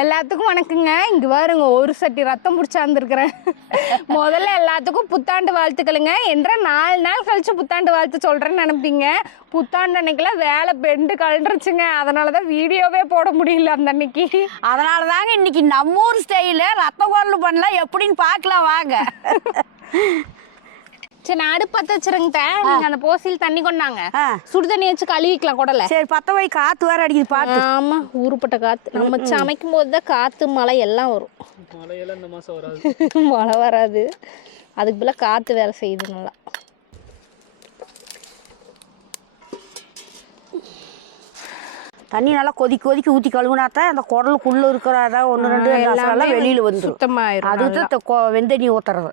எல்லாத்துக்கும் வணக்கங்க. இங்கே பாருங்க ஒரு சட்டி ரத்தம் பிடிச்சாந்துருக்குறேன். முதல்ல எல்லாத்துக்கும் புத்தாண்டு வாழ்த்துக்களுங்க. என்ற 4 நாள் கழிச்சு புத்தாண்டு வாழ்த்து சொல்கிறேன்னு நினைப்பீங்க. புத்தாண்டு அன்னைக்கெல்லாம் வேலை பெண்டு கழண்டுருச்சுங்க. அதனால தான் வீடியோவே போட முடியல அந்த அன்னைக்கு. அதனால தாங்க இன்னைக்கு நம்ம ஊர் ஸ்டைலில் ரத்த குழம்பு பண்ணலாம் எப்படின்னு பார்க்கலாம் வாங்க. சரி நான் அடுப்பு பற்ற வச்சுருங்க. நீங்கள் அந்த போசியில் தண்ணி கொண்டாங்க. சுடு தண்ணி வச்சு கழுவிக்கலாம் குடலை. சரி பற்ற வை, காற்று வேறு அடிக்குது பார்த்து. ஆமாம், ஊருப்பட்ட காற்று. நம்ம சமைக்கும் போது தான் காற்று மழை எல்லாம் வரும். மழையெல்லாம் இந்த மாதம் வராது. மழை வராது, அதுக்கு பதிலாக காற்று வேலை செய்யுது நல்லா. தண்ணி நல்லா கொதிக்க ஊற்றி கழுவுனாத்தான் அந்த குடலுக்குள்ளே இருக்கிற அதான் 1 2 எல்லாம் வெளியில் வந்துடும். சுத்தமாயிரும். அதுக்கு வெந்தண்ணி ஊற்றுறது.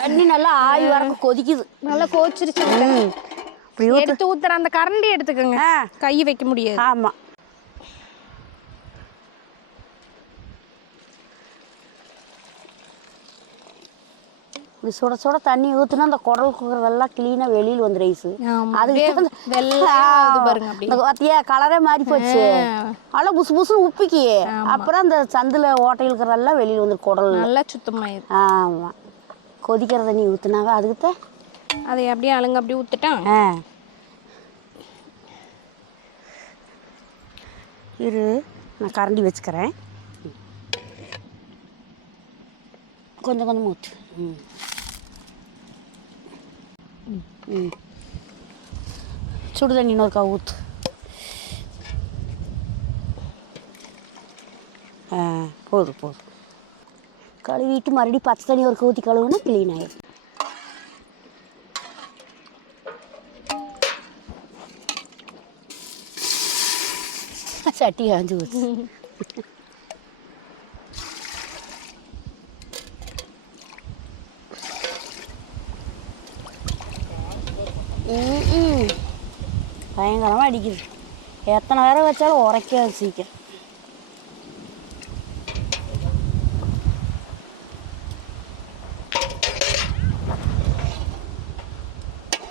தண்ணி நல்லா ஆவி வரக்கு கொதிக்குது. நல்லா கோச்சிருச்சு. எடுத்து ஊத்துற அந்த கரண்டி எடுத்துக்கோங்க, கை வைக்க முடியாது. ஆமாம். இப்படி சுட சுட தண்ணி ஊற்றுனா அந்த குடல் குக்கறதெல்லாம் கிளீனாக வெளியில் வந்து ரைஸு. அதுக்கு பார்த்தியா கலரே மாறி போச்சு. நல்லா புசு புசுன்னு உப்பிக்கி. அப்புறம் அந்த சந்தில் ஓட்டை இருக்கிறதெல்லாம் வெளியில் வந்து குடல் நல்லா சுத்தமாயிரும். ஆமாம். கொதிக்கிற தண்ணி ஊற்றுனாங்க அதுக்குத்த அதை அப்படியே அழுங்க அப்படியே ஊற்றுட்டான். இரு நான் கரண்டி வச்சுக்கிறேன். கொஞ்சம் கொஞ்சம் ஊற்று. சுடு தண்ணி இன்னொருக்கா ஊற்று. போதும். கழுவிட்டு மறுபடியும் பச்சை தண்ணி ஒரு ஊற்றி கழுவுனா க்ளீன் ஆகிடும். சட்டி காஞ்சி ஊற்று. பயங்கரமாக அடிக்குது. எத்தனை வேற வச்சாலும் உரைக்காது சீக்கிரம்.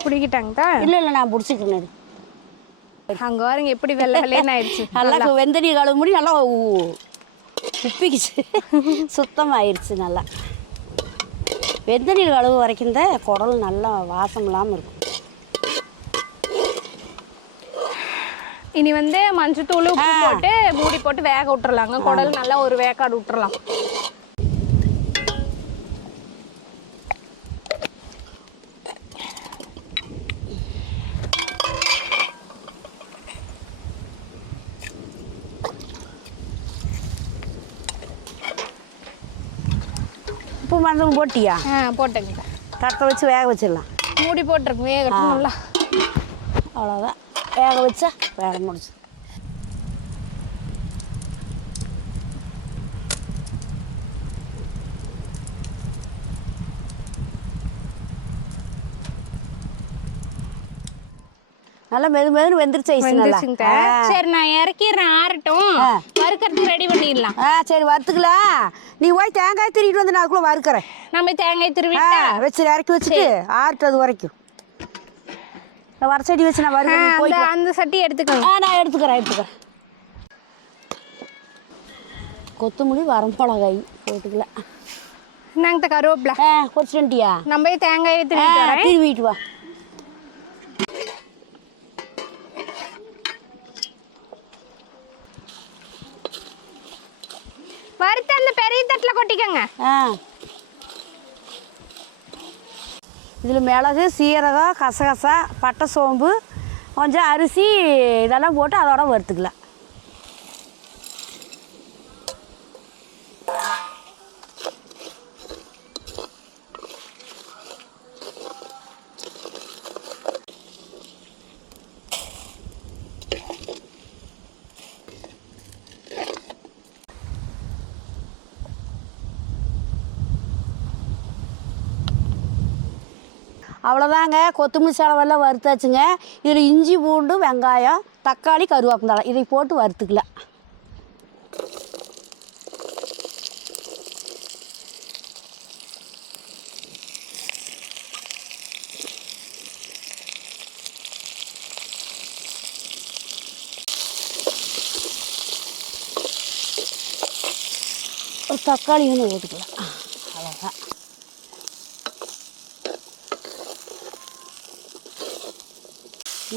பிடிக்கிட்டாங்கடா? இல்லை நான் பிடிச்சிக்கிறேன். அங்கே பாருங்க எப்படி வெள்ளை வெள்ளைன்னு ஆயிடுச்சு. நல்லா வெந்தடி கழுவு முடி நல்லா உப்பிக்குச்சு. சுத்தமாயிடுச்சு. நல்லா வெந்தடியில் கழுவு வரைக்கும் தான் குடல் நல்லா வாசம் இல்லாமல் இருக்கும். இனி மஞ்சத்தூள் உப்பு போட்டு மூடி போட்டு வேக விட்டுறலாங்க. குடல் நல்லா ஒரு வேக்காடு விட்டுறலாம். உப்பு மஞ்சள் போட்டியா? போட்டேங்க. தட்டை வச்சு வேக வச்சிடலாம். மூடி போட்டிருக்கு வேகட்டும் நல்லா. அவ்வளோதான், வேக வச்சா வேலை முடிச்சு. நல்லா மெதுன்னு வெந்துருச்சு. சரி நான் இறக்கிடுறேன், ஆறட்டும். வறுக்கிறதுக்கு ரெடி பண்ணிடலாம். சரி வறுத்துக்கலாம். நீ போய் தேங்காய் திருவிட்டு வந்து நான் அதுக்குள்ள வறுக்கிறேன். நம்ம தேங்காய் திருவி வச்சு இறக்கி வச்சுட்டு ஆறுட்டு அது வரைக்கும் வர சட்டி வச்சு நான் வறுக்கிறேன். அந்த சட்டி எடுத்துக்கோங்க. நான் எடுத்துக்கிறேன். கொத்தமல்லி வரமிளகாய் போட்டுக்கலாம். நாங்கள் கருவேப்பிலை பொரிச்சுட்டியா? நம்ம தேங்காயை திருவிட்டு வா. வறுத்து அந்த பெரிய தட்டில் கொட்டிக்கோங்க. இதில் மிளகு, சீரகம், கசகசா, பட்டை, சோம்பு, கொஞ்சம் அரிசி இதெல்லாம் போட்டு அதோட வறுத்துக்கலாம். அவ்வளோதாங்க, கொத்தமல்லி செலவெல்லாம் வறுத்தாச்சுங்க. இதில் இஞ்சி, பூண்டு, வெங்காயம், தக்காளி, கருவேப்பிலை இதை போட்டு வறுத்துக்கலாம். ஒரு தக்காளி ஒன்று ஊற்றிக்கலாம். அவ்வளோதான்.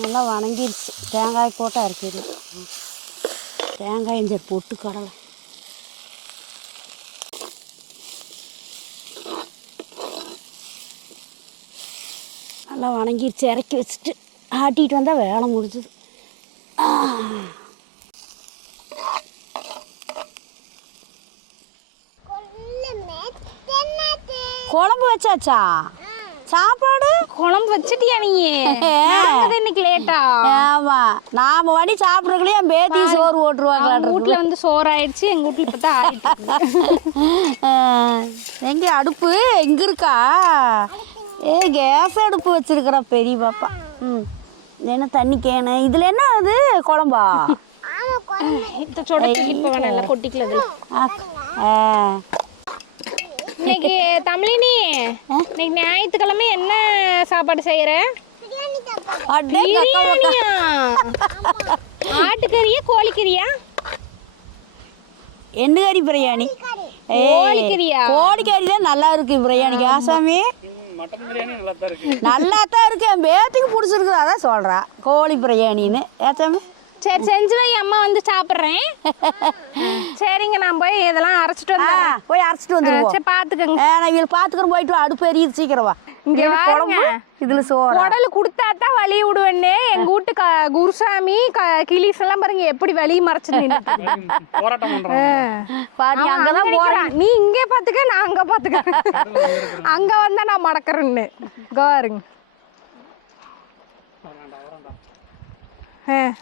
நல்லா வணங்கிடுச்சு. தேங்காய் போட்டால் இருக்குது. தேங்காய் இந்த பொட்டு கடலை நல்லா வணங்கிடுச்சு. இறக்கி வச்சுட்டு ஆட்டிகிட்டு வந்தால் வேலை முடிஞ்சுது. குழம்பு வச்சாச்சா? சாப்பாடு குழம்பு வச்சுட்டியா நீ? இன்னைக்கு லேட்டா? ஆமா, நாம வடி சாப்பிட்றதுக்குள்ளே என் பேத்தி சோறு ஓட்டுருவாங்க. வீட்டுல வந்து சோறு ஆயிடுச்சு. எங்க வீட்டுல இப்பதான் ஆயிடுச்சு. எங்க அடுப்பு எங்க இருக்கா? கேஸ் அடுப்பு வச்சிருக்கிற பெரிய பாப்பா. என்ன தண்ணி கேனு? இதுல என்ன அது குழம்பா? கொட்டிக்கல. இன்னைக்கு தமிழினி, இன்னைக்கு ஞாயிற்றுக்கிழமை என்ன சாப்பாடு செய்யற? ஆட்டுக்கறியா கோழிக்கறியா? என்ன கறி பிரியாணி? கோழிக்கறியா? கோழிக்கறி தான் நல்லா இருக்கு பிரியாணிக்கு. ஆசாமி நல்லா தான் இருக்கு. என் பேத்துக்கு பிடிச்சிருக்கு, அதான் சொல்றா கோழி பிரியாணின்னு. ஏசாமி சரி செஞ்சு வை, அம்மா வந்து சாப்பிட்றேன். சரிங்க, நான் போய் இதெல்லாம் அரைச்சிட்டு வந்தேன். போய் அரைச்சிட்டு வந்துடுவோம். சரி பாத்துக்கங்க. நான் இவங்களை பாத்துக்கிறேன். போயிட்டு அடுப்பு எரியுது, சீக்கிரம் வா. இங்க குழம்பு இதுல சோறு. குடல் கொடுத்தாதான் வழி விடுவேன்னு எங்க வீட்டு குருசாமி கிளீஸ் எல்லாம் பாருங்க எப்படி வெளியே மறைச்சு பாரு, அங்கதான் போறேன். நீ இங்கே பாத்துக்க, நான் அங்க பாத்துக்கிறேன். அங்க வந்தா நான் மடக்கிறேன்னு பாருங்க.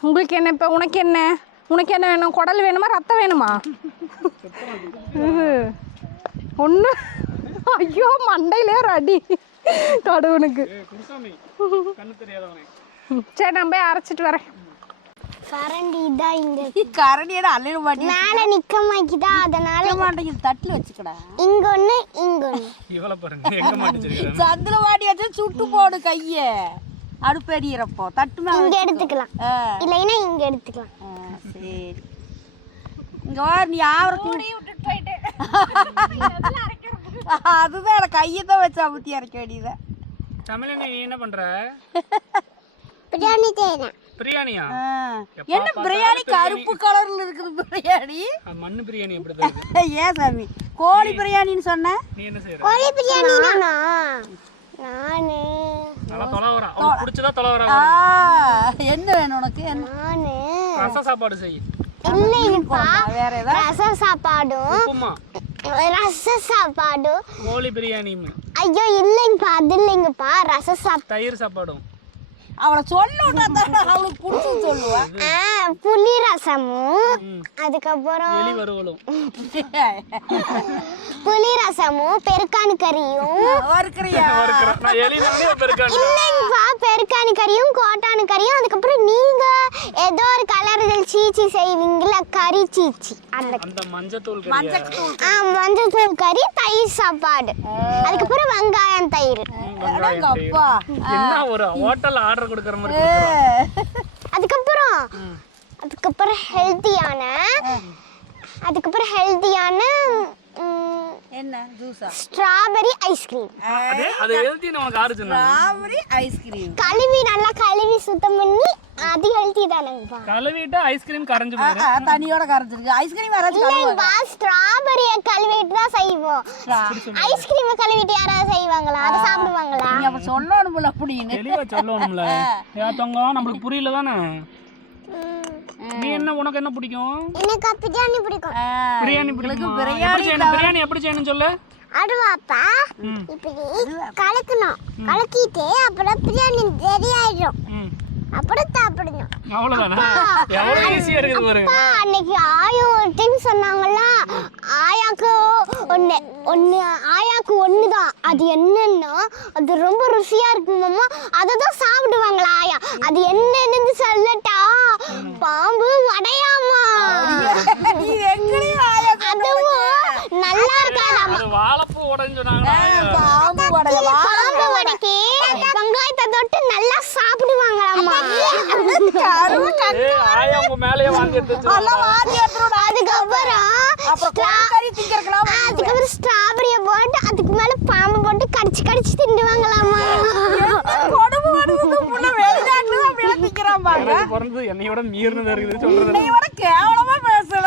உங்களுக்கு என்ன இப்போ? உனக்கு என்ன வேணும்? குடல் வேணுமா ரத்தம் வேணுமா? ஒன்று. ஐயோ மண்டையிலே அடி கடவுனுக்கு. சரி நான் போய் அரைச்சிட்டு வரேன். கரண்டி தான் இங்க. கரண்டியோட அள்ளிட மாட்டேன். மேல நிக்க மாட்டேங்குதா, அதனால மாட்டேங்குது. தட்டுல வச்சுக்கடா. இங்க ஒண்ணு இங்க ஒண்ணு. இவள பாருங்க எங்க மாட்டிச்சிருக்கா. சந்தில வாடி வச்சு சுட்டு போடு கைய. அடுப்பு எரியறப்போ தட்டு மேல இங்க எடுத்துக்கலாம். இல்லைனா இங்க எடுத்துக்கலாம். சரி. இங்க வா, நீ ஆவறக்கு மூடி விட்டுட்டு போயிட்டே. அதுதான் கையை தான் வச்சு அமுத்தி அரைக்க வேண்டியது. தமிழ் நீ என்ன பண்ற? பிரியாணி செய்யறேன். பிரியாணியா? என்ன பிரியாணி கருப்பு கலர்ல இருக்குது பிரியாணி? மண்ணு பிரியாணி எப்படி தான்? ஏன் சாமி கோழி பிரியாணின்னு சொன்ன? நீ என்ன செய்யற? கோழி பிரியாணி தானா? நானு நல்லா தொலைவரா. உங்களுக்கு பிடிச்சதா தொலைவரா? என்ன வேணும் உனக்கு? நானு ரச சாப்பாடு செய். இல்லைங்கப்பா, வேற ஏதாவது ரசம் சாப்பாடும் உப்புமா ரச சாப்பாடு. கோழி பிரியாணியும். ஐயோ இல்லைங்கப்பா, அது இல்லைங்கப்பா, ரச சாப்பாடு. தயிர் சாப்பாடும். அவளை சொல்லுன்னா தான் அவளுக்கு பிடிச்சி சொல்லுவா. புளி ரசமும் அதுக்கப்புறம் எலி வறுவலும். புளி ரசமும் பெருக்கானு கறியும். வறுக்கிறியா? நான் எலி நானே பெருக்கானு. இல்லைங்கப்பா, பெருக்கானு கறியும் கோட்டானு கறியும். அதுக்கப்புறம் நீங்க ஏதோ ஒரு கலர்கள் சீச்சி செய்வீங்கல்ல, கறி சீச்சி. அந்த மஞ்சத்தூள் கறி. மஞ்சள் கறி, தயிர் சாப்பாடு, அதுக்கப்புறம் வெங்காயம் தயிர். அப்பா என்ன ஒரு ஹோட்டல் ஆர்டர் கொடுக்கற மாதிரி கொடுக்கறோம். அதுக்கப்புறம் ஹெல்தியான என்ன ஜூஸா? Strawberry ice cream. அது ஹெல்தி நமக்கு ஆறு சொன்னா. ஸ்ட்ராபெரி ஐஸ்கிரீம் நல்லா கழுவி சுத்தம் பண்ணி அது ஹெல்தி தானேங்கப்பா. கழுவிட்டு ஐஸ்கிரீம் கரைஞ்சு போயிடும். தண்ணியோட கரைஞ்சிருக்கு. ஐஸ்கிரீம் யாராச்சும் இல்லைங்கப்பா, ஸ்ட்ராபெரியை கழுவிட்டு தான் செய்வோம். ஐஸ்கிரீமை கழுவிட்டு யாராவது செய்வாங்களா? அதை சாப்பிடுவாங்களா? நீ அப்ப சொல்லணும்ல அப்படின்னு. தெளிவா சொல்லணும்ல. ஏத்தவங்க நம்மளுக்கு புரியல தானே. நீ என்ன, உனக்கு என்ன பிடிக்கும்? எனக்கு பிரியாணி பிடிக்கும். பிரியாணி பிடிக்கும். பிரியாணி எப்படி செய்யணும் சொல்லு. அடுவாப்பா இப்படி கலக்கணும். கலக்கிட்டு அப்புறம் பிரியாணி ரெடி ஆயிடும். அப்புறம் சாப்பிடணும். அவ்வளவுதானா? எவ்வளவு ஈஸியா இருக்குது பாருங்க. அன்னைக்கு ஆயா ஒரு டைம் சொன்னாங்களா, ஆயாக்கு ஒண்ணுதான். அது என்னன்னா, அது ரொம்ப ருசியா இருக்குமாமா, அதை தான் சாப்பிடுவாங்களா ஆயா. அது என்னன்னு சொல்லட்டா? பாம்பு வடையாமா. அதுவும் நல்லா இருக்காதாமா. அது வாழைப்பூ உடைன்னு சொன்னாங்க. பாம்பு வடை. பாம்பு வடைக்கு வெங்காயத்தை தொட்டு நல்லா சாப்பிடுவாங்களாமா. ஆயா உங்க மேலயே வாங்கி எடுத்து. அதுக்கப்புறம் கறி திங்கறதுலாம் திடீர்னு இருக்குது சொல்றது. இவட கேவலமா பேசல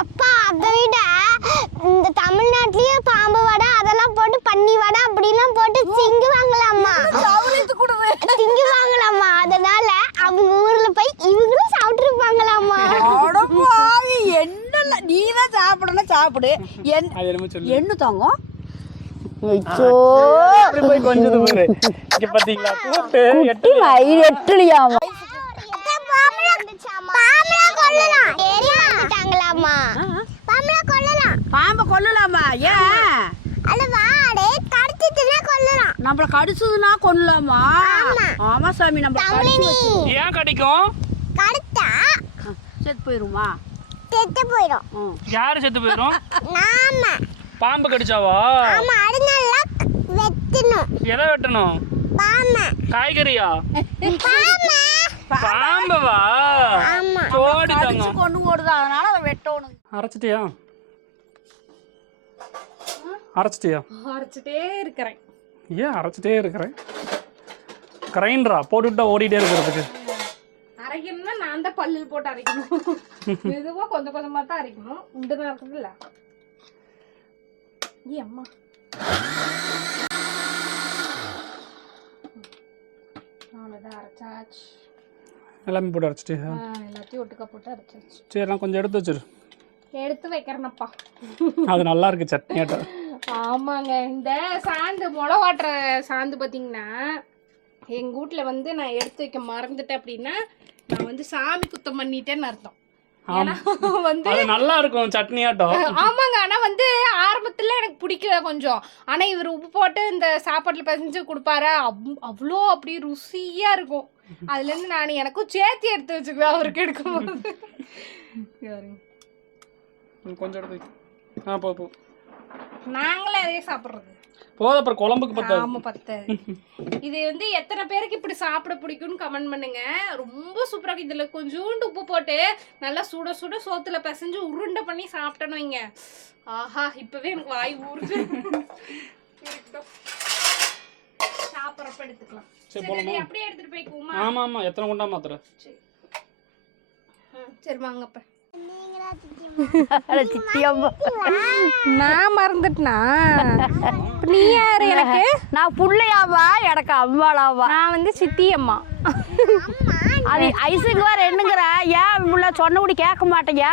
அப்பா அதை விட இந்த தமிழ்நாட்டிலேயே பாம்பு வடை அதெல்லாம் போட்டு பன்னி வடை அப்படிலாம் போட்டு திங்குவாங்களாம்மா. திங்குவாங்களாம்மா. அதனால அவங்க ஊர்ல போய் இவங்களும் சாப்பிட்டு இருப்பாங்களாம்மா. என்ன நீதான் சாப்பிடணும் சாப்பிடு. அது என்னமோ சொல்லு. என்ன தாங்கும் அப்படி போய் கொஞ்சது பாரு. இங்க பாத்தீங்களா கூட்டு எட்டுலியாமா பாம்பை கொல்லலாமா? ஏன் நம்மள கடிச்சதுன்னா கொல்லலாமா? ஆமா சாமி நம்ம ஏன் கடிக்கும்? செத்து போயிருமா? யாரு செத்து போயிரும்? பாம்பு கடிச்சாவா? எதை வெட்டணும்? காய்கறியா? பாம்பவா? சோடி தாங்க கொண்டு போடுது, அதனால அதை வெட்டணும். அரைச்சிட்டியா? அரைச்சிட்டியா? அரைச்சிட்டே இருக்கிறேன். ஏன் அரைச்சிட்டே இருக்கிறேன்? கிரைண்டரா போட்டுவிட்டா ஓடிட்டே இருக்கிறதுக்கு? அரைக்கணும்னா நான் தான் பல்லில் போட்டு அரைக்கணும். மெதுவாக கொஞ்சம் கொஞ்சமாக தான் அரைக்கணும். இந்த நேரத்துக்கு இல்லை. அம்மா அவ்வளோதான் அரைச்சாச்சு. எல்லாமே போட்டு அரைச்சிட்டியா? எல்லாத்தையும் ஒட்டுக்கா போட்டு அரைச்சாச்சு. சரி நான் கொஞ்சம் எடுத்து வச்சிரு. எடுத்து வைக்கிறேனப்பா. அது நல்லா இருக்கு சட்னியாட்ட. ஆமாங்க. இந்த சாந்து முளவாட்டுற சாந்து பார்த்தீங்கன்னா எங்கள் வீட்டில் வந்து நான் எடுத்து வைக்க மறந்துட்டேன் அப்படின்னா நான் வந்து சாமி குத்தம் பண்ணிட்டேன்னு அர்த்தம். வந்து அது நல்லா இருக்கும் சட்னியாட்டம். ஆமாங்க. ஆனா வந்து ஆரம்பத்துல எனக்கு பிடிக்கல கொஞ்சம். ஆனா இவர் உப்பு போட்டு இந்த சாப்பாட்டுல பிசைஞ்சு கொடுப்பாரு, அவ்வளோ அப்படி ருசியா இருக்கும். அதுல இருந்து நான் எனக்கும் சேர்த்து எடுத்து வச்சுக்குவேன் அவருக்கு எடுக்கும்போது. கொஞ்சம் எடுத்து போ. நாங்களே அதே சாப்பிட்றது போதும். அப்புறம் குழம்புக்கு பத்தாது. ஆமா பத்தாது. இது வந்து எத்தனை பேருக்கு இப்படி சாப்பிட பிடிக்கும்னு கமெண்ட் பண்ணுங்க. ரொம்ப சூப்பரா இருக்கு. இதுல கொஞ்சோண்டு உப்பு போட்டு நல்லா சுட சுட சோத்துல பிசைஞ்சு உருண்டை பண்ணி சாப்பிட்டேன்னு வைங்க. ஆஹா இப்பவே எனக்கு வாய் ஊறுது. சாப்பிட்றப்ப எடுத்துக்கலாம். சரி அப்படியே எடுத்துட்டு போய்க்குமா? ஆமா ஆமா. எத்தனை குண்டா மாத்திர? சரி வாங்கப்ப. நான் மறந்துட்டா? நீ யாரு எனக்கு? நான் புள்ளையாவா எனக்கு அம்மாளாவா? நான் வந்து சித்தி அம்மா. அது ஐசுக்கு வேற என்னங்கிற ஏன் முள்ள சொன்னபடி கேட்க மாட்டேங்க.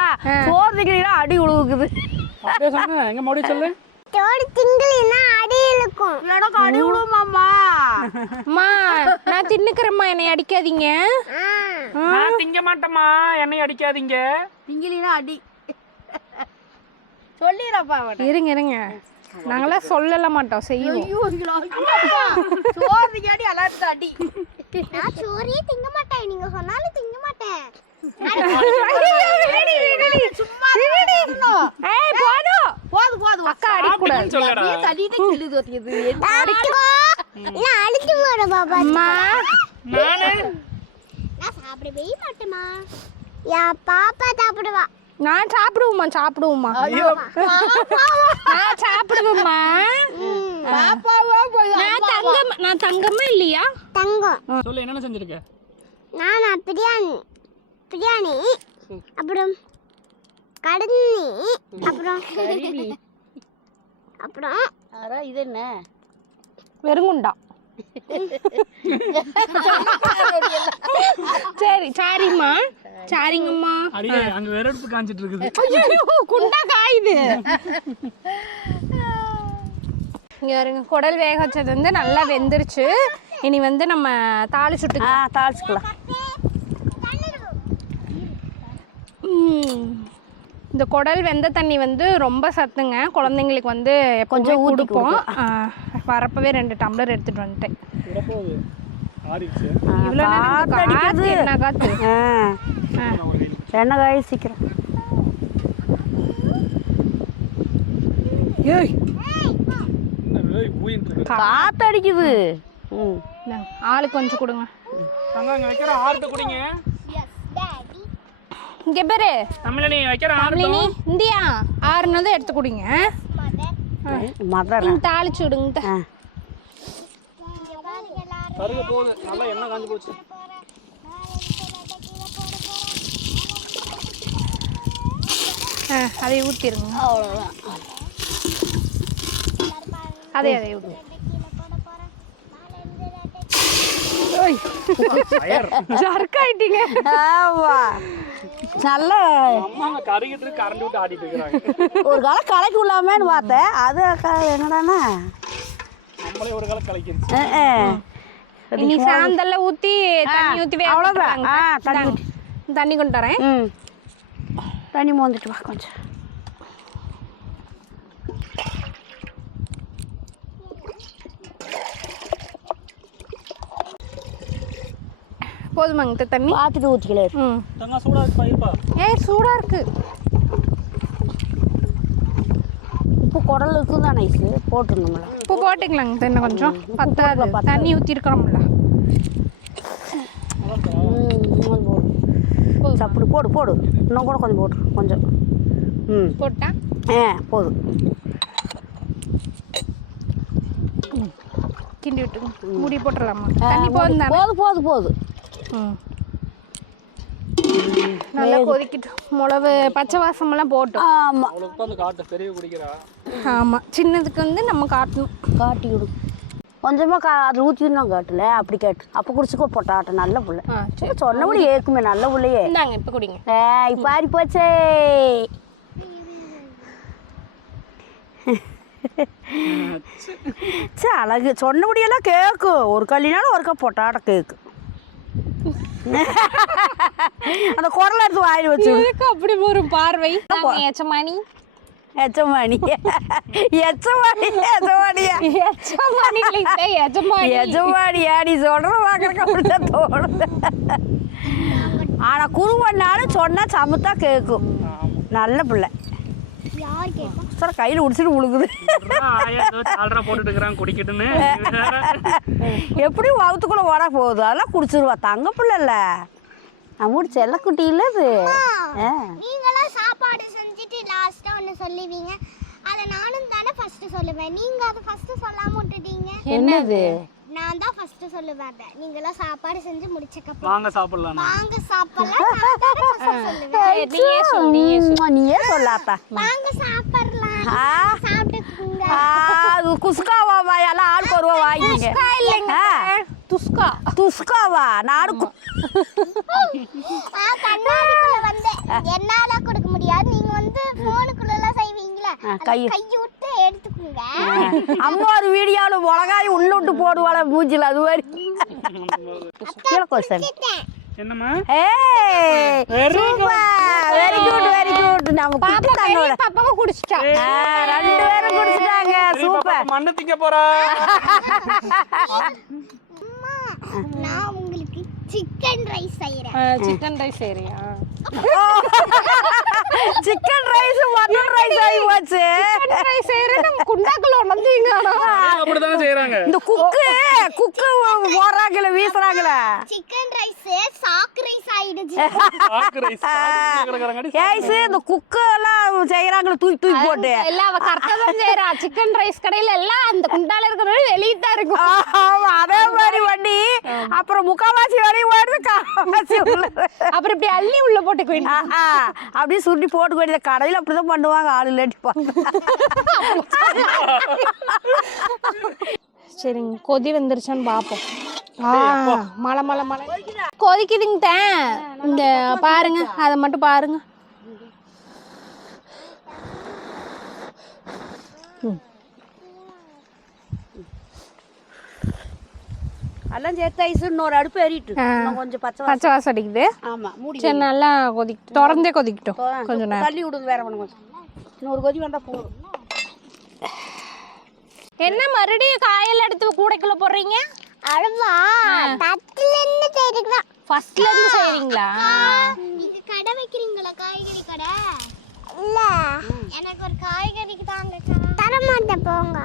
சோறுக்கிறீங்களா அடி உழுவுக்குது. அப்படியே சொன்ன எங்க மோடி சொல்லு. தோடு திங்கலினா அடி இழுக்கும். எனக்கு அடி உழுவுமாம்மா. அம்மா நான் தின்னுக்கிறேம்மா, என்னை அடிக்காதீங்க. நான் திங்க மாட்டேம்மா, என்னை அடிக்காதீங்க. திங்கலினா அடி சொல்லிடுறப்பா. இருங்க இருங்க, நாங்களாம் சொல்லல மாட்டோம், செய்வோம். சோறுக்காடி எல்லாரும் அடி. நான் சோறியே திங்க மாட்டேன், நீங்க சொன்னாலும் திங்க மாட்டேன். அக்கா அடிக்கூடாது. அடிச்சு போற பாப்பா. நான் சாப்பிடவே மாட்டேமா. யா பாப்பா சாப்பிடுவா. நான் சாப்பிடுவோம்மா சாப்பிடுவோம்மா. நான் சாப்பிடுவேம்மா. நான் தங்கம்மா இல்லையா? தங்கம். சொல்லு என்ன செஞ்சிருக்க? நானா பிரியாணி அப்புறம் கடனி அப்புறம் இது என்ன வெறுங்குண்டா. சரி சாரிம்மா. சாரிங்கம்மா. அடியே அங்க வேற அடுப்பு காஞ்சிட்டு இருக்குது. ஐயோ குண்டா காயுது. இங்க பாருங்க, குடல் வேக வச்சது வந்து நல்லா வெந்துருச்சு. இனி வந்து நம்ம தாளிச்சுட்டுக்கலாம். தாளிச்சுக்கலாம். இந்த குடல் வெந்த தண்ணி வந்து ரொம்ப சத்துங்க. குழந்தைங்களுக்கு வந்து கொஞ்சம் கொடுப்போம். வரப்பவே 2 டம்ளர் எடுத்துட்டு வந்துட்டேன். இவ்வளோ காத்து என்ன காத்து. எண்ணெய் காய் சீக்கிரம். காத்து அடிக்குது. ஆளுக்கு கொஞ்சம் கொடுங்க. வைக்கிற ஆறுட்ட குடிங்க. இங்க பேரு தமிழனி வைக்கிற ஆறுட்ட இந்தியா ஆறுனதை எடுத்து குடிங்க. தாளிச்சு விடுங்க. கருக போகுது, நல்லா எண்ணெய் காஞ்சு போச்சு. அதை ஊற்றிருங்க. அவ்வளோதான். அதே ஊற்றி. ஜர்க்காயிட்டீங்க. ஆமா நல்ல அம்மாங்க கறிக்கிட்டு கரண்ட் விட்டு ஆடிட்டு இருக்கிறாங்க. ஒரு காலம் கலக்கி விடலாமேன்னு பார்த்தேன். அது என்னடாண்ணா நம்மளே ஒரு காலம் கலக்கிருச்சு. இனி சாந்தல்ல ஊற்றி தண்ணி ஊற்றி அவ்வளோதான். தண்ணி ஊற்றி தண்ணி கொண்டு வரேன். தண்ணி மோந்துட்டு வா கொஞ்சம். போதுமாங்க தண்ணி? பார்த்துட்டு ஊற்றிக்கல. தங்க சூடா இருக்கு பயிர்ப்பா. சூடாக இருக்கு. உப்பு குடல் இருக்குது தான் நைஸு போட்டுருந்தோம்ல. உப்பு போட்டுக்கலாங்க. இன்னும் கொஞ்சம் பத்தாது. தண்ணி ஊற்றிருக்கிறோம்ல. சாப்பிடு போடு. இன்னும் கூட கொஞ்சம் போட்டு கொஞ்சம். போட்டா போதும். கிண்டி விட்டுங்க. மூடி போட்டுடலாமா? தண்ணி போதும் தானே? போதும். நல்லா கொதிக்கிட்டு மிளகு பச்சை வாசமெல்லாம் போட்டோம். ஆமாம். அவளுக்கு வந்து காட்டு பெரிய குடிக்கிறா. ஆமாம், சின்னதுக்கு வந்து நம்ம காட்டணும். காட்டி விடு கொஞ்சமாக அதில் ஊற்றிடணும். காட்டல அப்படி கேட்டு அப்போ குடிச்சுக்கோ போட்டாட்ட நல்ல பிள்ளை. சொன்னபடி ஏற்குமே நல்ல பிள்ளையே. இந்தாங்க இப்போ குடிங்க. இப்போ ஆறி போச்சே. சே அழகு சொன்னபடியெல்லாம் கேட்கும். ஒரு கல்லினாலும் ஒரு கப் போட்டாட்ட கேக்கு. அந்த குரலை எடுத்து வாயில் வச்சு அப்படி ஒரு பார்வை. எச்சமானி நீ சொல்ற அப்படிதான் தோணுது. ஆனா குரு பண்ணாலும் சொன்னா சமத்தா கேட்கும். நல்ல பிள்ளை. கையில உடிச்சிட்டு உழுகுது. எப்படியும் வவுத்துக்குள்ள ஓட போகுது. அதெல்லாம் குடிச்சிருவா. தங்க பிள்ளை இல்ல நம்ம செல்ல குட்டி இல்ல இது. நீங்களாம் சாப்பாடு செஞ்சுட்டு லாஸ்டா ஒன்னு சொல்லுவீங்க. அத நானும் தானே ஃபர்ஸ்ட் சொல்லுவேன். நீங்க அத ஃபர்ஸ்ட் சொல்லாம விட்டுட்டீங்க. என்னது? நான் தான் ஃபர்ஸ்ட் சொல்லுவேன். நீங்களாம் சாப்பாடு செஞ்சு முடிச்சக்கப்புறம் வாங்க சாப்பிடலாம். வாங்க சாப்பிடலாம். நான் தானே ஃபர்ஸ்ட் சொல்லுவேன். நீயே சொல்லாப்பா. வாங்க சாப்பிடலாம். சாப்பிட்டுக்குங்க. அது குஸ்காவா? எல்லாம் ஆளுக்கு ஒரு ரூபா வாங்கிங்க. துஸ்காவா? நாடு கண்ணாடிக்குள்ள வந்து என்னால கொடுக்க முடியாது. நீங்க வந்து போனுக்குள்ள எல்லாம் செய்வீங்களா? கை விட்டு எடுத்துக்குங்க. அம்மா ஒரு வீடியோல மிளகாய் உள்ள விட்டு போடுவாள மூஞ்சில அது மாதிரி. என்னம்மா? Very good. நம்ம குடிச்சிட்டாங்க. பாப்பாவை குடிச்சிட்டா. ரெண்டு பேரும் குடிச்சிட்டாங்க. சூப்பர். மண்ணு திங்க போறா. நான் உங்களுக்கு சிக்கன் ரைஸ் செய்றேன். சிக்கன் ரைஸ் செய்றியா? சிக்கன் ரைஸ் மட்டன் ரைஸ் ஆகி போச்சு. சிக்கன் ரைஸ் செய்றேன். நம்ம குண்டாக்குள்ள வந்தீங்க. அப்படிதானே செய்றாங்க. இந்த குக்கு போறாங்கல வீசுறாங்கல. சிக்கன் ரைஸ் சாக் ரைஸ் ஆயிடுச்சு. ஏய்ஸ் இந்த குக்கு எல்லாம் செய்யறாங்கல தூக்கி போட்டு. இல்ல அவ கரெக்ட்டா தான் செய்றா. சிக்கன் ரைஸ் கடையில எல்லாம் அந்த குண்டால இருக்கிறது வெளிய தான் இருக்கும். ஆமா அதே மாதிரி வண்டி. அப்புறம் முக்காவாசி வரையும் ஓடுது காவாசி உள்ள. அப்புறம் இப்படி அள்ளி உள்ள போட்டுக்க வேண்டியது. அப்படியே சுருட்டி போட்டுக்க வேண்டியது. கடையில் அப்படிதான் பண்ணுவாங்க. ஆளு இல்லாட்டி சரிங்க, கொதி வந்துருச்சான்னு பார்ப்போம். மழை கொதிக்குதுங்க. இந்த பாருங்க, அதை மட்டும் பாருங்க. எல்லாம் சேர்த்து ஐஸ் இன்னொரு அடுப்பு ஏறிட்டு கொஞ்சம் பச்சை வாசம் அடிக்குது. ஆமா மூடி. சரி நல்லா கொதிக்கட்டும். திறந்தே கொதிக்கட்டும். கொஞ்சம் நேரம் தள்ளி விடுங்க. வேற ஒன்று கொஞ்சம் இன்னொரு கொதி வந்தா போதும். என்ன மறுபடியும் காயெல்லாம் எடுத்து கூடைக்குள்ள போடுறீங்க? அழுவா தட்டுல இருந்து செய்றீங்களா? ஃபர்ஸ்ட்ல இருந்து செய்றீங்களா? நீங்க கடை வைக்கிறீங்களா? காய்கறி கடை? இல்ல, எனக்கு ஒரு காய்கறிக்கு தாங்க. தர மாட்டேன் போங்க.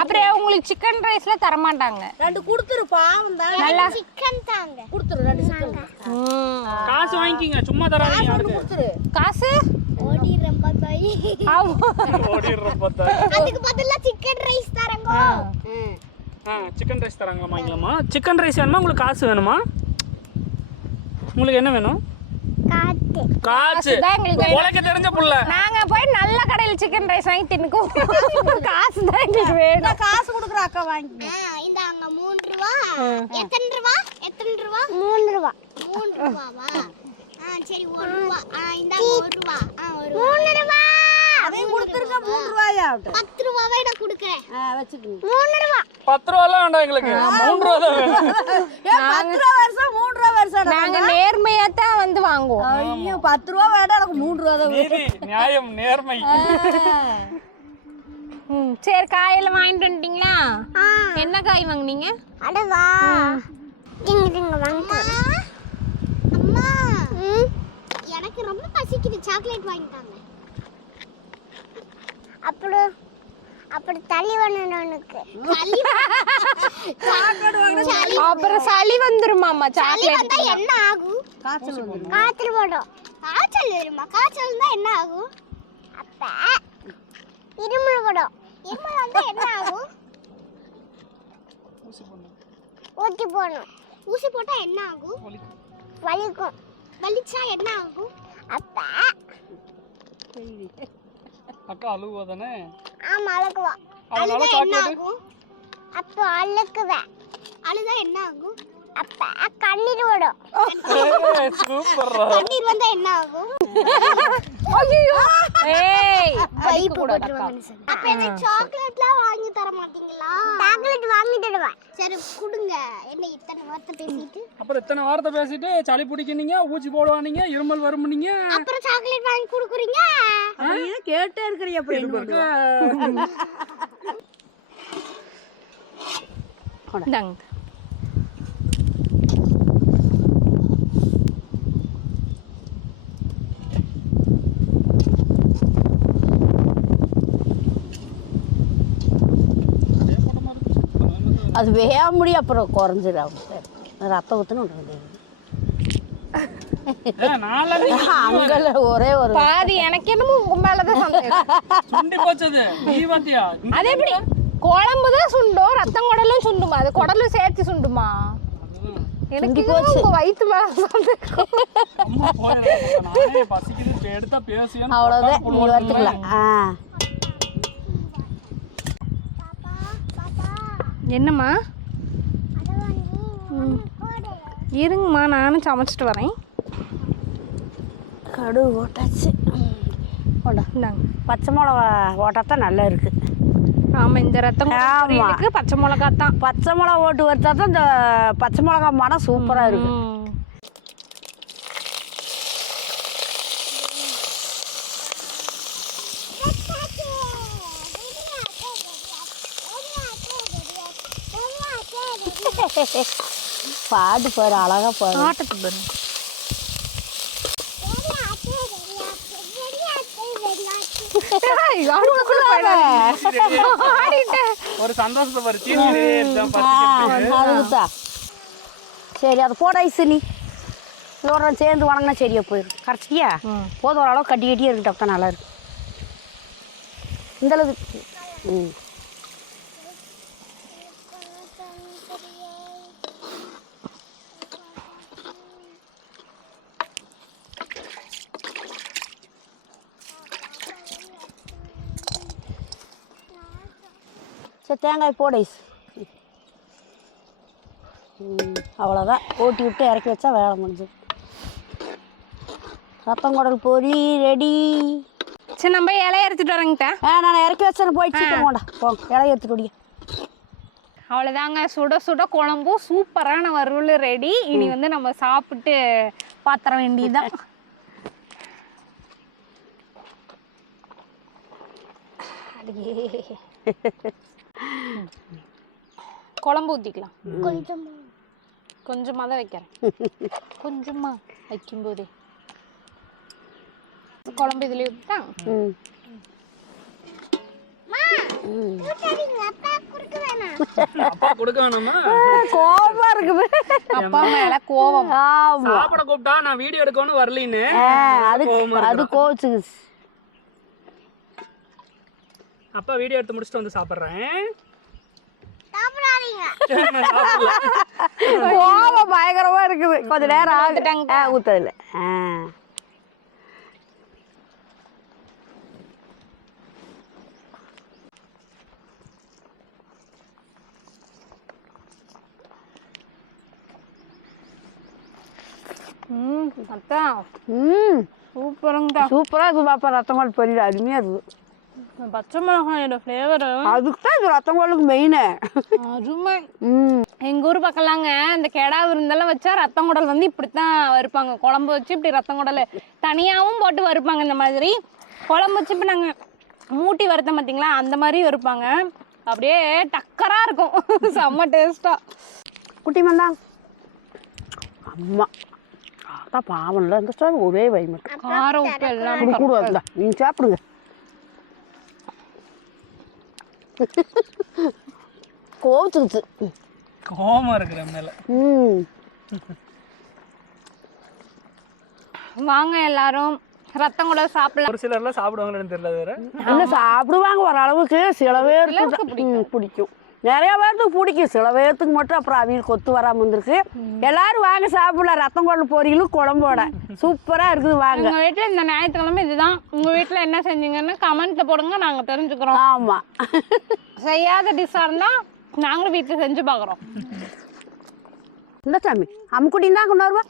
அப்புறம் உங்களுக்கு சிக்கன் ரைஸ்ல தர மாட்டாங்க. ரெண்டு கொடுத்துரு பாவம் தான். நல்லா சிக்கன் தாங்க. கொடுத்துரு ரெண்டு சிக்கன். காசு வாங்கிக்கிங்க, சும்மா தராதீங்க. கொடுத்துரு காசு ஓடிறேன் பாத்தாய். அதுக்கு பதிலா சிக்கன் ரைஸ் தரங்க. சிக்கன் ரைஸ் தராங்களா? வாங்கிக்கலாமா? சிக்கன் ரைஸ் வேணுமா உங்களுக்கு? காசு வேணுமா? உங்களுக்கு என்ன வேணும்? காசு தான் எங்களுக்கு உனக்கு தெரிஞ்ச புள்ள. நாங்க போய் நல்ல கடையில் சிக்கன் ரைஸ் வாங்கி தின்னுக்கும். காசு தான் எங்களுக்கு வேணும். காசு கொடுக்குற அக்கா வாங்கி இந்த அங்க 3 ரூபா. எத்தனை ரூபா? 3 ரூபா. 3 ரூபாவா? சரி 1 ரூபா. இந்த 1 ரூபா. 3 ரூபா. அதையும் கொடுத்துருக்க 3 ரூபாயா 10 ரூபாவே நான் கொடுக்குறேன். வச்சுக்கோங்க. 3 ரூபா. 10 ரூபாலாம் வேண்டாம் எங்களுக்கு, 3 ரூபா தான் வேணும். 10 ரூபா வருஷம் 3 ரூபா வருஷம் நாங்க நேர்மையா தான் வந்து வாங்குவோம். ஐயோ 10 ரூபா வேண்டாம் எனக்கு 3 ரூபா தான் நீதி, நியாயம், நேர்மை. சரி காயெல்லாம் வாங்கிட்டு வந்துட்டீங்களா? என்ன காய் வாங்குனீங்க? அடவா. இங்க வாங்க. அம்மா. எனக்கு ரொம்ப பசிக்குது, சாக்லேட் வாங்கி தாங்க. அப்புறம் தள்ளி வரணும்னுக்கு. அப்புறம் சளி வந்துருமாமா தள்ளி சாக்லேட். வந்தா என்ன ஆகும்? காய்ச்சல் வந்து காய்ச்சல் வரும். காய்ச்சல் வருமா? காய்ச்சல் வந்தா என்ன ஆகும்? அப்ப இருமல் வரும். இருமல் வந்தா என்ன ஆகும்? ஊசி போடணும். ஊசி போட்டா என்ன ஆகும்? வலிக்கும். வலிச்சா என்ன ஆகும்? அப்ப அக்கா அழுவா தானே? ஆமா அழுக்குவா. அதனால அழுதா என்ன சாக்லேட். ஆகும்? அப்போ அழுக்குவேன். அழுதா என்ன ஆகும்? அப்ப கண்ணீர் வரும். சூப்பர்ரா. கண்ணீர் வந்தா என்ன ஆகும்? ஐயோ ஏய் பைப்பு போட்டுருவாங்க. அப்ப எனக்கு சாக்லேட்லாம் வாங்கி தர மாட்டீங்களா? சாக்லேட் வாங்கி தருவேன். சரி கொடுங்க. என்ன இத்தனை வார்த்தை பேசிட்டு? அப்புறம் இத்தனை வார்த்தை பேசிட்டு சளி பிடிக்கினீங்க, ஊசி போடுவானீங்க, இருமல் வரும்னீங்க. அப்புறம் சாக்லேட் வாங்கி கொடுக்குறீங்க. அப்படியே கேட்டே இருக்கிறீங்க அப்புறம் என்ன பண்ணுவ? இந்தாங்க. அது வேக முடியும் அப்புறம் குறைஞ்சிடும். ரத்தம் ஊற்றுன்னு அங்கல ஒரே ஒரு பாதி எனக்கு என்னமோ உங்க மேலதான் சந்தேகம். சுண்டி போச்சது. நீ பாத்தியா? அது எப்படி குழம்பு தான் சுண்டும், ரத்தம் குடலும் சுண்டுமா? அது குடலும் சேர்த்து சுண்டுமா? எனக்கு என்னமோ உங்க வயித்து மேல சந்தேகம். அம்மா போறேன். நானே பசிக்குது இப்ப எடுத்தா பேசியேன். அவ்வளோதான் நீ வரத்துக்கலாம். என்னம்மா? இருங்கம்மா நானும் சமைச்சிட்டு வரேன். கடுகு ஓட்டாச்சு. இந்தாங்க. பச்சை மிளகா ஓட்டாத்தான் நல்லா இருக்கு. ஆமாம் இந்த ரத்தம் பொரியலுக்கு பச்சை மிளகா தான். பச்சை மிளகா ஓட்டு வச்சா தான் இந்த பச்சை மிளகா மனம் சூப்பராக இருக்கு. பாட்டு பாரு, அழகா பாரு. ஆட்டத்து பாரு. ஒரு சந்தோஷத்தை பாரு. சீனி அதுக்குதான் சரி அதை போட ஐசு. நீ இதோட சேர்ந்து வணங்கினா சரியா போயிடும். கரைச்சிக்கியா போதும், ஓரளவு கட்டி கட்டியே இருக்கட்டும். தான் நல்லா இருக்கு இந்த அளவுக்கு. சரி தேங்காய் போட ஐஸ். அவ்வளோதான். ஓட்டி விட்டு இறக்கி வச்சா வேலை முடிஞ்சு. ரத்தம் குடல் பொரி ரெடி. சரி நம்ம இலைய எடுத்துட்டு வரேங்கிட்ட. நான் இறக்கி வச்சேன். போயிட்டு சீக்கிரம் போண்டா போங்க, இலைய எடுத்துட்டு ஓடிய. அவ்வளோதாங்க, சுட சுட குழம்பும் சூப்பரான வறுவல் ரெடி. இனி வந்து நம்ம சாப்பிட்டு பாத்திர வேண்டியதுதான். குழம்பு ஊற்றிக்கலாம். கொஞ்சமாக தான் வைக்கிறேன். கொஞ்சமாக வைக்கும்போதே குழம்பு இதுலேயே ஊற்றிட்டான். அப்பா கொடுக்க வேணாமா? கோபமா இருக்குது அப்பா மேல கோவம். சாப்பிட கூப்பிட்டா நான் வீடியோ எடுக்கணும் வரலின்னு அது கோச்சுக்கு. அப்பா வீடியோ எடுத்து முடிச்சுட்டு வந்து சாப்பிட்றேன். கோபம் பயங்கரமா இருக்குது. கொஞ்ச நேரம் ஆகுட்டாங்க ஊத்ததில்ல. அத்தா ம் சூப்பருங்கக்கா. சூப்பராக இருக்குது பாப்பா. ரத்தம் குழம்பு பொரியல் அருமையாக இருக்குது. பச்சை மிளகாயோட ஃப்ளேவர் அதுக்கு தான் இது ரத்தம் குழம்புக்கு மெயினு. அருமை. ம் எங்க ஊர் பக்கம்லாங்க இந்த கெடா விருந்தெல்லாம் வச்சா ரத்தம் குடல் வந்து இப்படித்தான் வறுப்பாங்க. குழம்பு வச்சு இப்படி ரத்தம் குடல் தனியாகவும் போட்டு வறுப்பாங்க. இந்த மாதிரி குழம்பு வச்சு இப்போ நாங்கள் மூட்டி வறுத்தோம் பார்த்தீங்களா, அந்த மாதிரி வறுப்பாங்க. அப்படியே டக்கராக இருக்கும். செம்ம டேஸ்ட்டாக. குட்டி மண்டா அம்மா அதான் பாவம் இல்லை. இந்த ஸ்டார் ஒரே வை மட்டும் காரம் உப்பு எல்லாம் கூட வந்தா நீங்கள் சாப்பிடுங்க. கோவத்துக்குச்சு. கோவமா இருக்கிற மேல. ம் வாங்க எல்லாரும் ரத்தம் குடல் சாப்பிடலாம். ஒரு சிலர்லாம் சாப்பிடுவாங்கன்னு தெரியல வேற. இல்லை சாப்பிடுவாங்க ஓரளவுக்கு. சில பேருக்கு பிடிக்கும். நிறைய பேர்த்துக்கு பிடிக்கும். சில பேர்த்துக்கு மட்டும் அப்புறம் அவியல் கொத்து வராமல் வந்துருக்கு. எல்லாரும் வாங்க சாப்பிடலாம். ரத்தம் குழம்பு பொரியலும் குழம்போட சூப்பராக இருக்குது. வாங்க. உங்கள் வீட்டில் இந்த ஞாயிற்றுக்கிழமை இதுதான். உங்கள் வீட்டில் என்ன செஞ்சீங்கன்னு கமெண்ட்ல போடுங்க, நாங்கள் தெரிஞ்சுக்கிறோம். ஆமாம். செய்யாத டிஷ்ஷாக இருந்தால் நாங்களும் வீட்டில் செஞ்சு பார்க்குறோம். இந்த சாமி அம்முக்குட்டின்னு தான் கொண்டு வருவா.